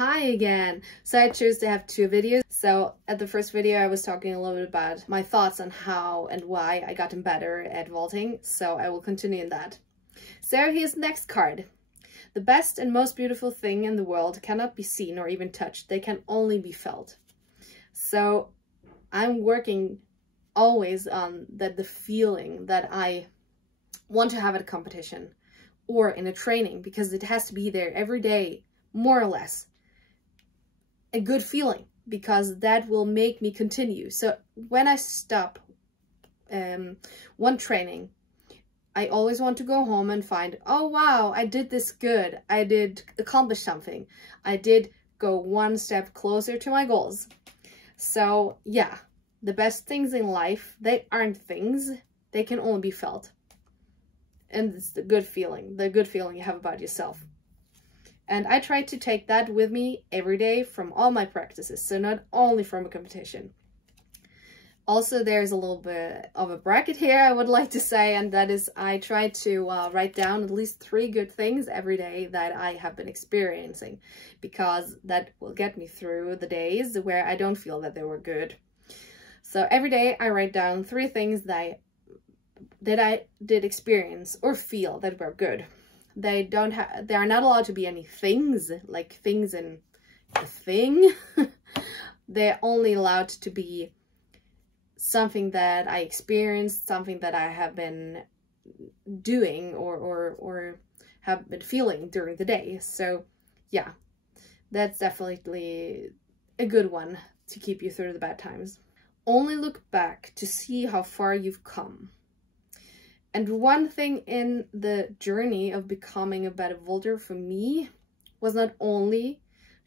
Hi again. So I chose to have two videos. So at the first video I was talking a little bit about my thoughts on how and why I gotten better at vaulting. So I will continue in that. So here's the next card. The best and most beautiful thing in the world cannot be seen or even touched. They can only be felt. So I'm working always on the feeling that I want to have at a competition or in a training, because it has to be there every day, more or less. A good feeling, because that will make me continue. So when I stop one training, I always want to go home and find, oh wow, I did this good. I did accomplish something. I did go one step closer to my goals. So yeah, the best things in life, they aren't things, they can only be felt. And it's the good feeling you have about yourself. And I try to take that with me every day from all my practices, so not only from a competition. Also, there's a little bit of a bracket here, I would like to say, and that is I try to write down at least 3 good things every day that I have been experiencing, because that will get me through the days where I don't feel that they were good. So every day I write down 3 things that I did experience or feel that were good. They are not allowed to be any things, like things in a thing. They're only allowed to be something that I experienced, something that I have been doing or have been feeling during the day. So yeah, that's definitely a good one to keep you through the bad times. Only look back to see how far you've come. And one thing in the journey of becoming a better vaulter for me was not only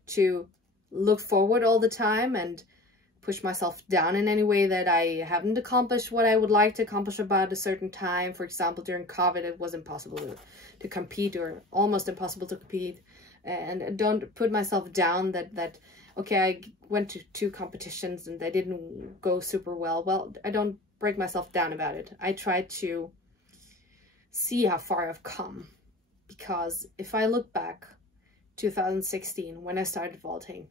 to look forward all the time and push myself down in any way that I haven't accomplished what I would like to accomplish about a certain time. For example, during COVID, it was impossible to compete, or almost impossible to compete. And don't put myself down that okay, I went to 2 competitions and they didn't go super well. Well, I don't break myself down about it. I try to see how far I've come, because if I look back 2016 when I started vaulting,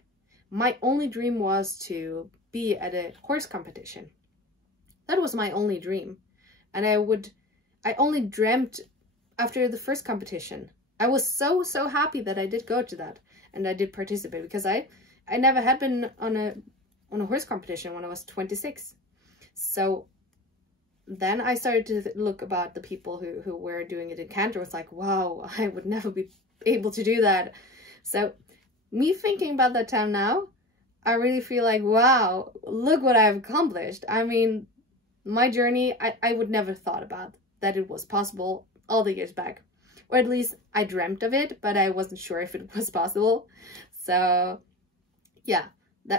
my only dream was to be at a horse competition. That was my only dream, and I only dreamt after the first competition. I was so happy that I did go to that and I did participate, because I never had been on a horse competition when I was 26. So then I started to look about the people who were doing it in Canter. It's like, wow, I would never be able to do that. So me thinking about that time now, I really feel like, wow, look what I've accomplished. I mean, my journey, I would never thought about that it was possible all the years back. Or at least I dreamt of it, but I wasn't sure if it was possible. So yeah,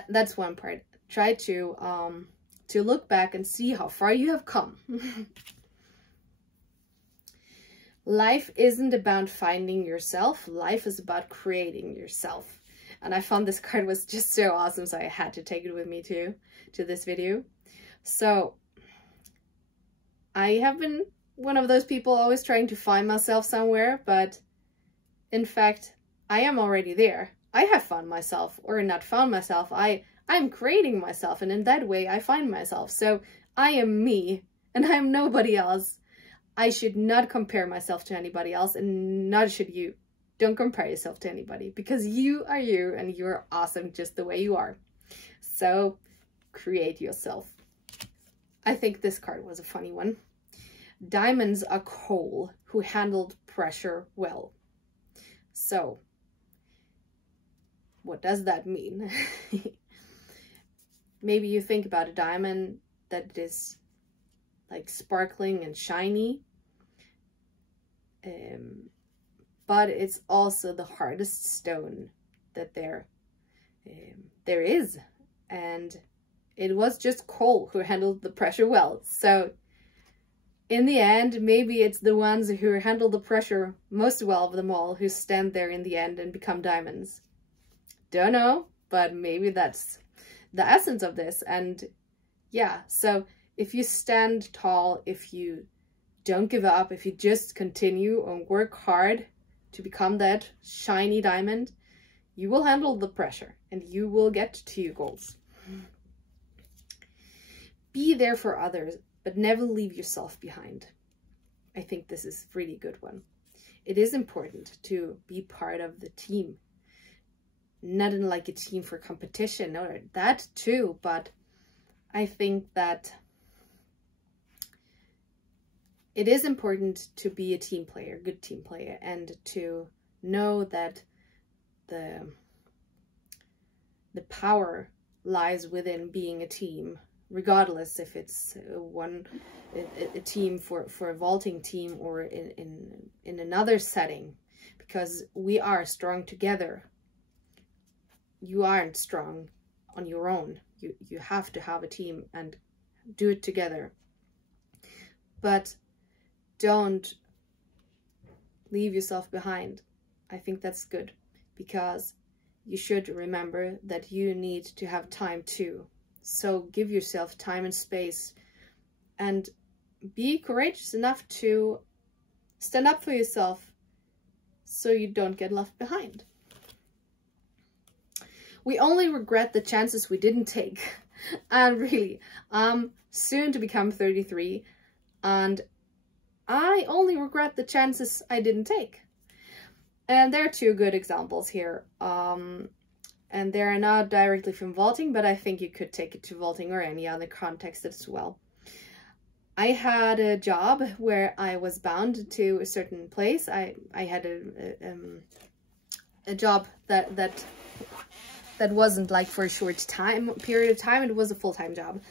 that's one part. Try to look back and see how far you have come. Life isn't about finding yourself. Life is about creating yourself. And I found this card was just so awesome, so I had to take it with me too, to this video. So I have been one of those people always trying to find myself somewhere, but in fact, I am already there. I have found myself, or not found myself. I'm creating myself, and in that way I find myself. So I am me, and I am nobody else. I should not compare myself to anybody else, and neither should you. Don't compare yourself to anybody, because you are you, and you're awesome just the way you are. So create yourself. I think this card was a funny one. Diamonds are coal who handled pressure well. So what does that mean? Maybe you think about a diamond that is like sparkling and shiny, but it's also the hardest stone that there is, and it was just coal who handled the pressure well. So in the end, maybe it's the ones who handle the pressure most well of them all who stand there in the end and become diamonds. Don't know, but maybe that's the essence of this. And yeah, so if you stand tall, if you don't give up, if you just continue and work hard to become that shiny diamond, You will handle the pressure and you will get to your goals. Be there for others, but never leave yourself behind. I think this is a really good one. It is important to be part of the team. Not in like a team for competition, or that too, but I think that it is important to be a team player, good team player, and to know that the power lies within being a team, regardless if it's a team for a vaulting team or in another setting, because we are strong together. You aren't strong on your own. You have to have a team and do it together. But don't leave yourself behind. I think that's good, because you should remember that you need to have time too. So give yourself time and space, and be courageous enough to stand up for yourself so you don't get left behind. We only regret the chances we didn't take. And really, I'm soon to become 33, and I only regret the chances I didn't take. And there are two good examples here. And they're not directly from vaulting, but I think you could take it to vaulting or any other context as well. I had a job where I was bound to a certain place. I had a job that wasn't like for a short period of time. It was a full-time job.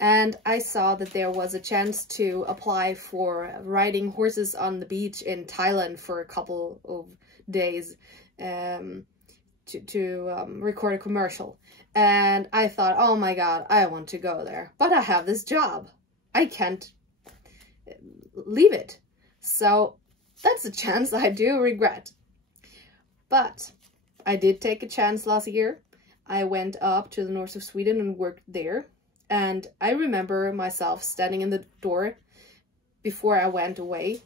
And I saw that there was a chance to apply for riding horses on the beach in Thailand for a couple of days to record a commercial. And I thought, oh my God, I want to go there. But I have this job. I can't leave it. So that's a chance I do regret. But I did take a chance last year. I went up to the north of Sweden and worked there. And I remember myself standing in the door before I went away.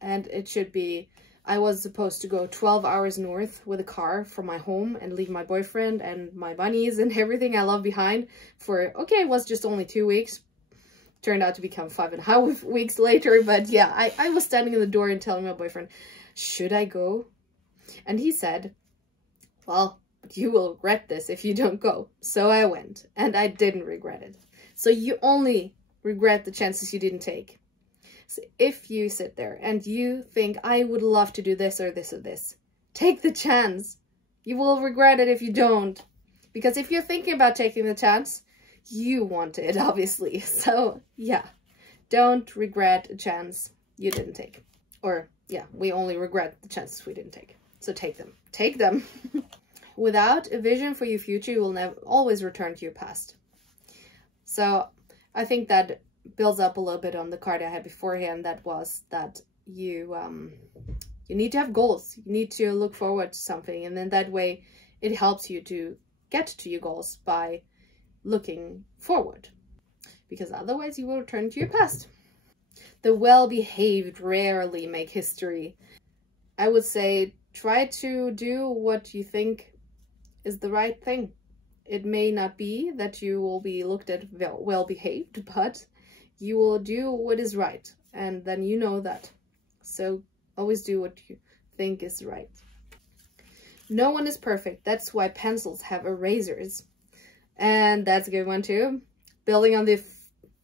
And it should be, I was supposed to go 12 hours north with a car from my home and leave my boyfriend and my bunnies and everything I love behind for, okay, it was just only 2 weeks. Turned out to become 5.5 weeks later. But yeah, I was standing in the door and telling my boyfriend, should I go? And he said, well, you will regret this if you don't go. So I went, and I didn't regret it. So you only regret the chances you didn't take. So if you sit there and you think, I would love to do this or this or this, take the chance. You will regret it if you don't. Because if you're thinking about taking the chance, you want it, obviously. So yeah, don't regret a chance you didn't take. Or yeah, we only regret the chances we didn't take. So take them. Take them. Without a vision for your future, you will always return to your past. So I think that builds up a little bit on the card I had beforehand. That was that you need to have goals. You need to look forward to something. And then that way it helps you to get to your goals by looking forward. Because otherwise you will return to your past. The well-behaved rarely make history. I would say try to do what you think is the right thing. It may not be that you will be looked at well-behaved, but you will do what is right, and then you know that. So always do what you think is right. No one is perfect. That's why pencils have erasers. And that's a good one too. Building on the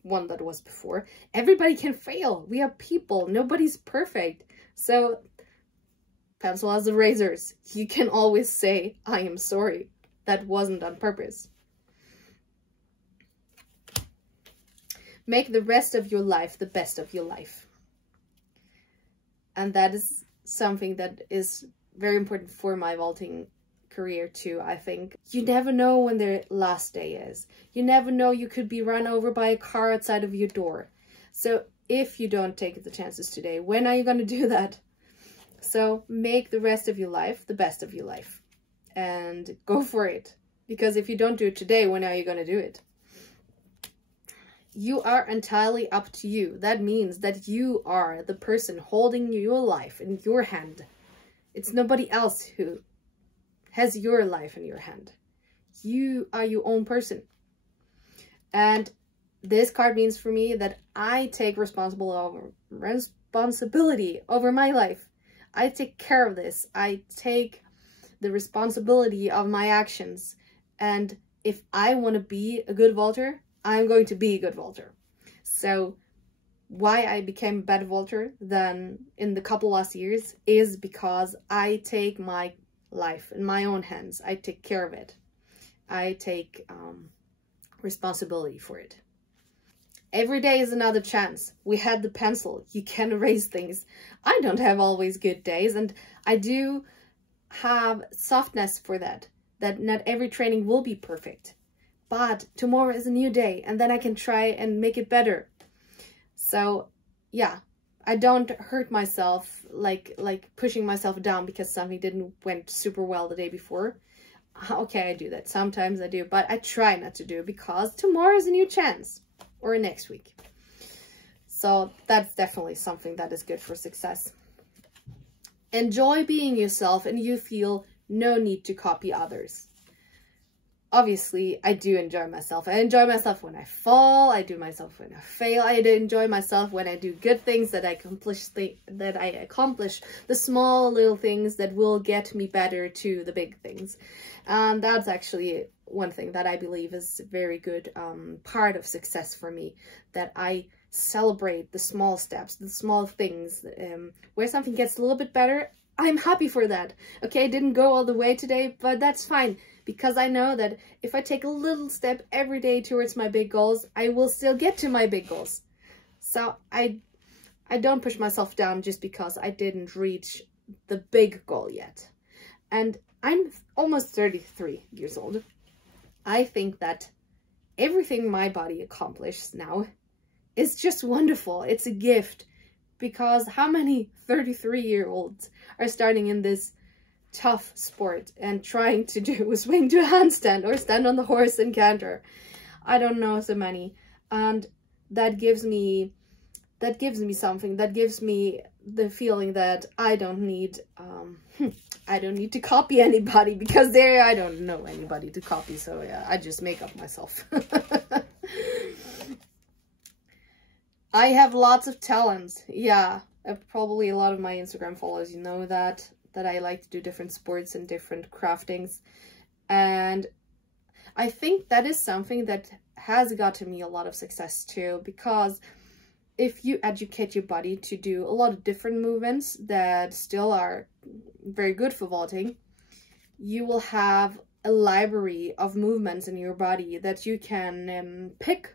one that was before. Everybody can fail. We are people. Nobody's perfect. So pencil has erasers. You can always say, I am sorry. That wasn't on purpose. Make the rest of your life the best of your life. And that is something that is very important for my vaulting career too, I think. You never know when the last day is. You never know, you could be run over by a car outside of your door. So if you don't take the chances today, when are you going to do that? So make the rest of your life the best of your life and go for it. Because if you don't do it today, when are you going to do it? You are entirely up to you. That means that you are the person holding your life in your hand. It's nobody else who has your life in your hand. You are your own person. And this card means for me that I take responsibility over my life. I take care of this. I take the responsibility of my actions. And if I want to be a good vaulter, I'm going to be a good vaulter. So why I became a better vaulter than in the couple last years is because I take my life in my own hands. I take care of it. I take responsibility for it. Every day is another chance. We had the pencil. You can erase things. I don't have always good days, and I do have softness for that not every training will be perfect. But tomorrow is a new day, and then I can try and make it better. So yeah, I don't hurt myself like pushing myself down because something went super well the day before. Okay, I do that. Sometimes I do, but I try not to do it because tomorrow is a new chance. Or next week. So that's definitely something that is good for success. Enjoy being yourself and you feel no need to copy others. Obviously, I do enjoy myself. I enjoy myself when I fall. I do myself when I fail. I enjoy myself when I do good things, that I accomplish the small little things that will get me better to the big things. And that's actually one thing that I believe is a very good part of success for me, that I celebrate the small steps, the small things. Where something gets a little bit better, I'm happy for that. Okay, I didn't go all the way today, but that's fine, because I know that if I take a little step every day towards my big goals, I will still get to my big goals. So I don't push myself down just because I didn't reach the big goal yet. And I'm almost 33 years old. I think that everything my body accomplishes now is just wonderful. It's a gift, because how many 33-year-olds are starting in this tough sport and trying to do a swing to a handstand or stand on the horse and canter? I don't know so many. And that gives me something. That gives me the feeling that I don't need to copy anybody, because I don't know anybody to copy. So yeah, I just make up myself. I have lots of talents. Yeah, probably a lot of my Instagram followers, you know that I like to do different sports and different craftings. And I think that is something that has gotten me a lot of success too, because if you educate your body to do a lot of different movements that still are very good for vaulting, you will have a library of movements in your body that you can pick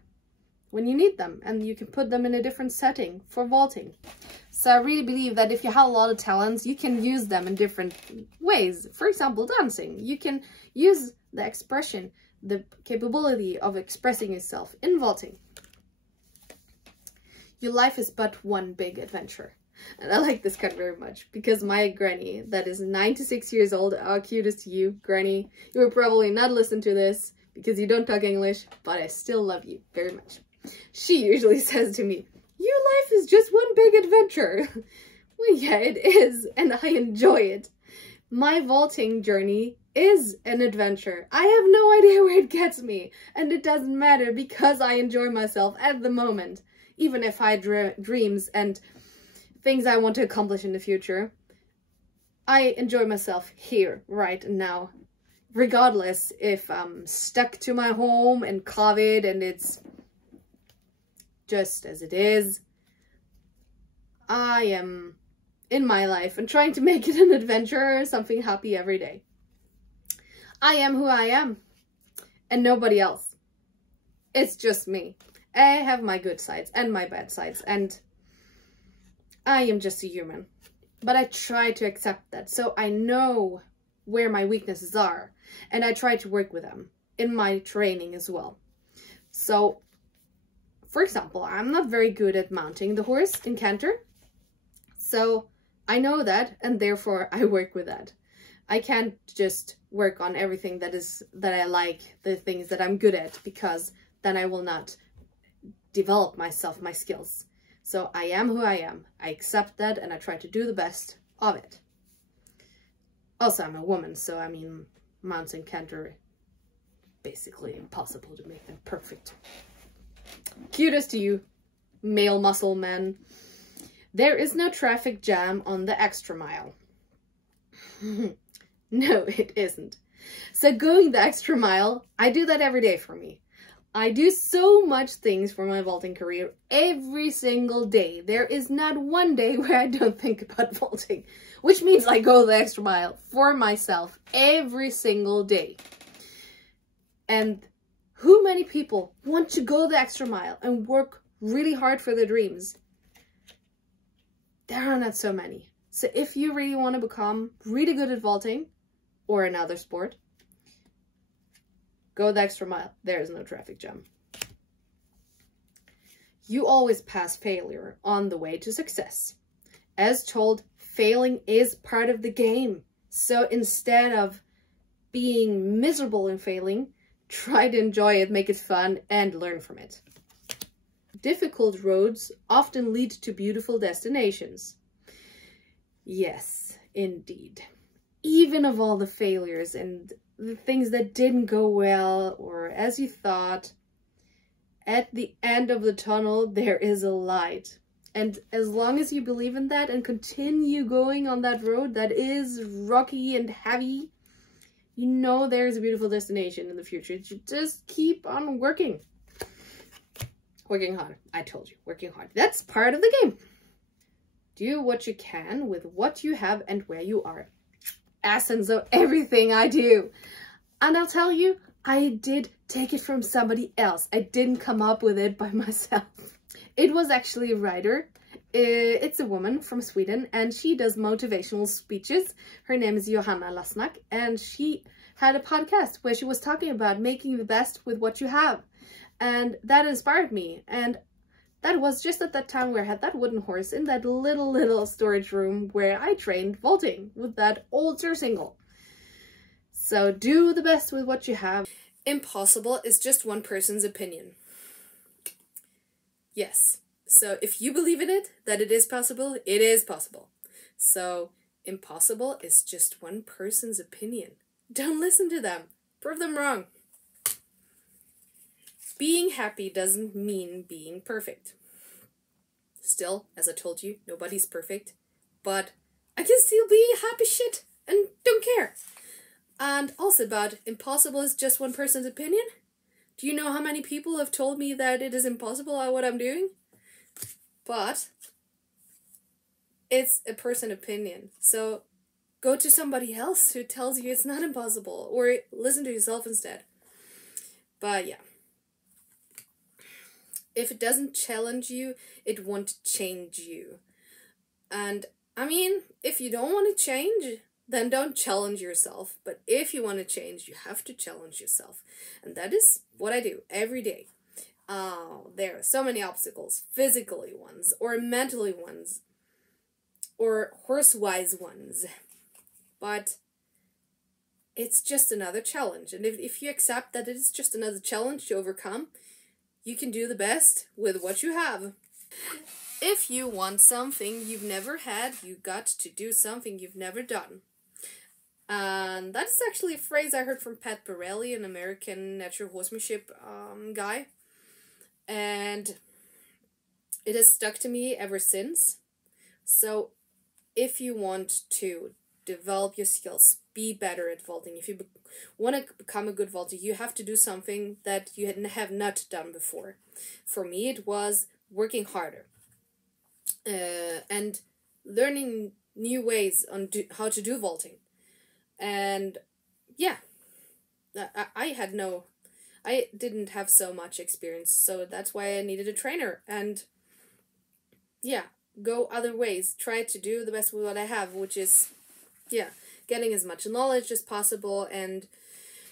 when you need them, and you can put them in a different setting for vaulting. So I really believe that if you have a lot of talents, you can use them in different ways. For example, dancing. You can use the expression, the capability of expressing yourself in vaulting. Your life is but one big adventure. And I like this card very much, because my granny, that is 96 years old, how cute is to you, granny. You will probably not listen to this because you don't talk English, but I still love you very much. She usually says to me, your life is just one big adventure. Well, yeah, it is, and I enjoy it. My vaulting journey is an adventure. I have no idea where it gets me, and it doesn't matter, because I enjoy myself at the moment. Even if I dreams and things I want to accomplish in the future, I enjoy myself here, right now. Regardless if I'm stuck to my home and COVID and it's just as it is, I am in my life and trying to make it an adventure, something happy every day. I am who I am, and nobody else. It's just me. I have my good sides and my bad sides, and I am just a human. But I try to accept that, so I know where my weaknesses are, and I try to work with them in my training as well. So, for example, I'm not very good at mounting the horse in canter, so I know that, and therefore I work with that. I can't just work on everything that I like, the things that I'm good at, because then I will not develop my skills. So I am who I am. I accept that, and I try to do the best of it. Also, I'm a woman, so I mean, mountain canter, basically impossible to make them perfect. Kudos to you, male muscle men. There is no traffic jam on the extra mile. No, it isn't. So going the extra mile, I do that every day for me. I do so much things for my vaulting career every single day. There is not one day where I don't think about vaulting, which means I go the extra mile for myself every single day. And who many people want to go the extra mile and work really hard for their dreams? There are not so many. So if you really want to become really good at vaulting or another sport, go the extra mile. There is no traffic jam. You always pass failure on the way to success. As told, failing is part of the game. So instead of being miserable in failing, try to enjoy it, make it fun, and learn from it. Difficult roads often lead to beautiful destinations. Yes, indeed. Even of all the failures and the things that didn't go well or as you thought, at the end of the tunnel there is a light. And as long as you believe in that and continue going on that road that is rocky and heavy, you know there's a beautiful destination in the future. You just keep on working. Working hard. I told you, working hard. That's part of the game. Do what you can with what you have and where you are. Essence of everything I do. And I'll tell you, I did take it from somebody else. I didn't come up with it by myself. It was actually a writer. It's a woman from Sweden and she does motivational speeches. Her name is Johanna Lasnak and she had a podcast where she was talking about making the best with what you have. And that inspired me. And that was just at that time where I had that wooden horse in that little storage room where I trained vaulting with that old surcingle. So do the best with what you have. Impossible is just one person's opinion. Yes. So if you believe in it, that it is possible, it is possible. So impossible is just one person's opinion. Don't listen to them. Prove them wrong. Being happy doesn't mean being perfect. Still, as I told you, nobody's perfect. But I can still be happy shit and don't care. And also about impossible is just one person's opinion. Do you know how many people have told me that it is impossible at what I'm doing? But it's a person's opinion. So go to somebody else who tells you it's not impossible. Or listen to yourself instead. But yeah. If it doesn't challenge you, it won't change you. And I mean, if you don't want to change, then don't challenge yourself. But if you want to change, you have to challenge yourself. And that is what I do every day. There are so many obstacles, physically ones, or mentally ones, or horse-wise ones. But it's just another challenge. And if you accept that it is just another challenge to overcome, you can do the best with what you have. If you want something you've never had, you got to do something you've never done. And that's actually a phrase I heard from Pat Borelli, an American natural horsemanship guy. And it has stuck to me ever since. So if you want to develop your skills, be better at vaulting, if you want to become a good vaulter, you have to do something that you have not done before. For me, it was working harder and learning new ways on how to do vaulting. And yeah, I didn't have so much experience, so that's why I needed a trainer. And yeah, go other ways, try to do the best with what I have, which is, yeah, getting as much knowledge as possible and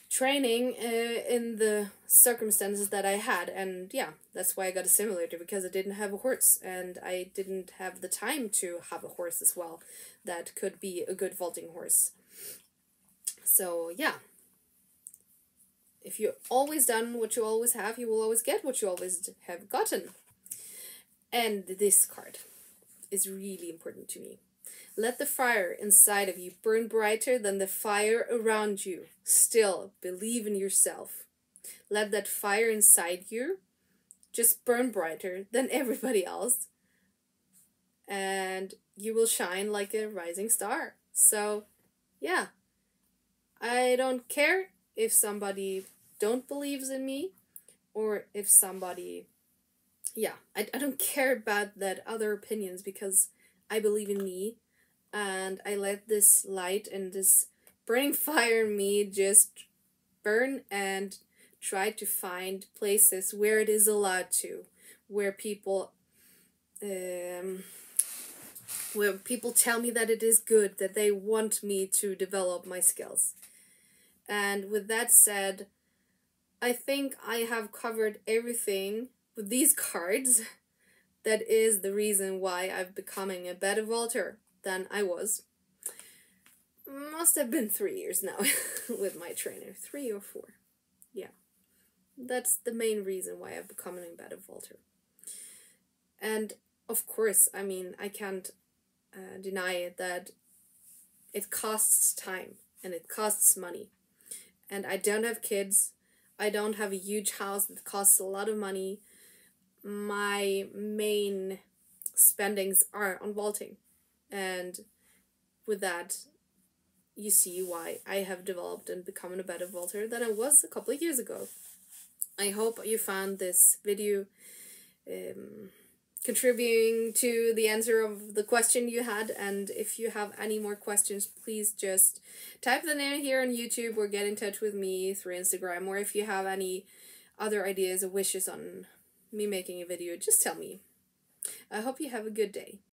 training in the circumstances that I had. And yeah, that's why I got a simulator, because I didn't have a horse and I didn't have the time to have a horse as well that could be a good vaulting horse. So yeah, if you've always done what you always have, you will always get what you always have gotten. And this card is really important to me. Let the fire inside of you burn brighter than the fire around you. Still, believe in yourself. Let that fire inside you just burn brighter than everybody else. And you will shine like a rising star. So, yeah. I don't care if somebody don't believes in me, or if somebody, I don't care about that other opinions, because I believe in me, and I let this light and this burning fire in me just burn, and try to find places where it is allowed to, where people tell me that it is good, that they want me to develop my skills. And with that said, I think I have covered everything with these cards. That is the reason why I'm becoming a better vaulter than I was. Must have been 3 years now with my trainer. 3 or 4. Yeah. That's the main reason why I've become a better vaulter. And of course, I mean, I can't deny it that it costs time and it costs money. And I don't have kids. I don't have a huge house that costs a lot of money. My main spendings are on vaulting. And with that, you see why I have developed and become a better vaulter than I was a couple of years ago. I hope you found this video contributing to the answer of the question you had, and if you have any more questions, please just type them in here on YouTube or get in touch with me through Instagram, or if you have any other ideas or wishes on me making a video, just tell me. I hope you have a good day.